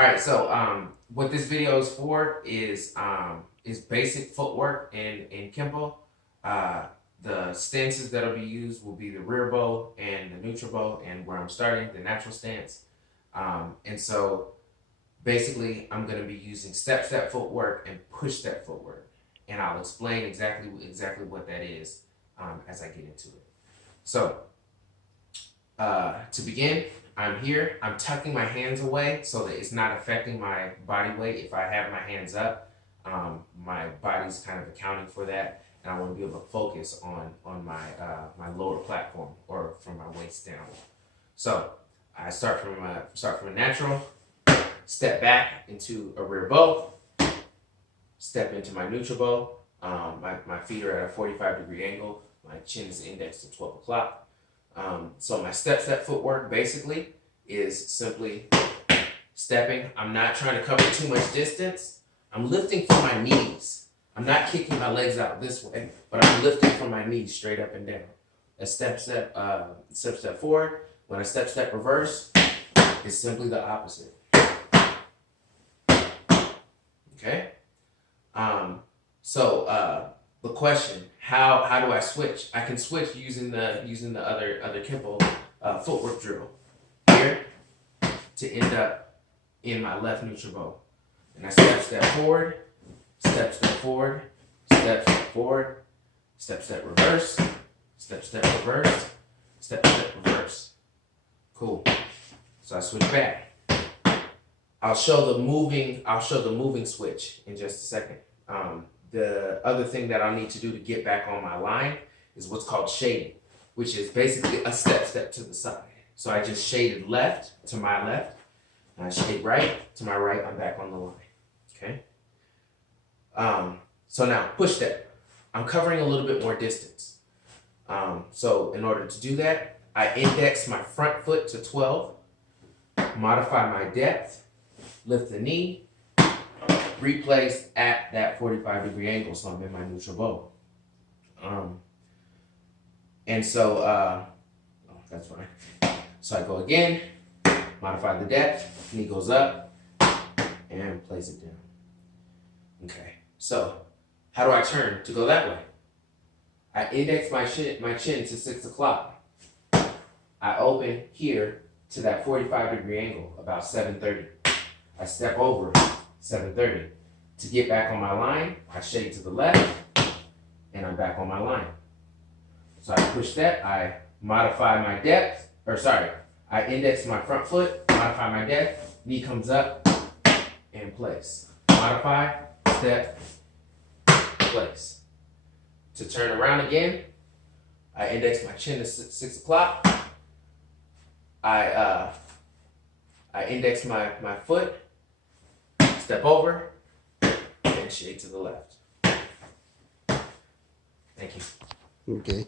All right, so what this video is for is basic footwork in Kenpo. The stances that'll be used will be the rear bow and the neutral bow, and where I'm starting, the natural stance. And so basically, I'm going to be using step footwork and push step footwork, and I'll explain exactly what that is as I get into it. So to begin, I'm here. I'm tucking my hands away so that it's not affecting my body weight. If I have my hands up, my body's kind of accounting for that, and I want to be able to focus on my my lower platform, or from my waist down. So I start from a natural, step back into a rear bow, step into my neutral bow. My feet are at a 45-degree angle. My chin is indexed to 12 o'clock. So my step footwork basically is simply stepping. I'm not trying to cover too much distance. I'm lifting from my knees. I'm not kicking my legs out this way, but I'm lifting from my knees straight up and down. A step forward. When I step reverse, it's simply the opposite. Okay. The question, how do I switch? I can switch using the other Kenpo footwork drill here to end up in my left neutral bow. And I step forward, step forward, step forward, step reverse, step reverse, step reverse. Cool. So I switch back. I'll show the moving switch in just a second. The other thing that I'll need to do to get back on my line is what's called shading, which is basically a step to the side. So I just shaded left to my left, and I shade right to my right. I'm back on the line. Okay. So now push step. I'm covering a little bit more distance. So in order to do that, I index my front foot to 12, modify my depth, lift the knee, replace at that 45-degree angle, so I'm in my neutral bow. That's fine. So I go again, modify the depth, knee goes up, and place it down. Okay, so how do I turn to go that way? I index my chin to 6 o'clock. I open here to that 45-degree angle, about 7:30. I step over 7:30. To get back on my line, I shade to the left, and I'm back on my line. So I push that, I modify my depth, I index my front foot, modify my depth, knee comes up, and place. Modify, step, place. To turn around again, I index my chin to 6 o'clock. I index my foot, step over, and shade to the left. Thank you. Okay.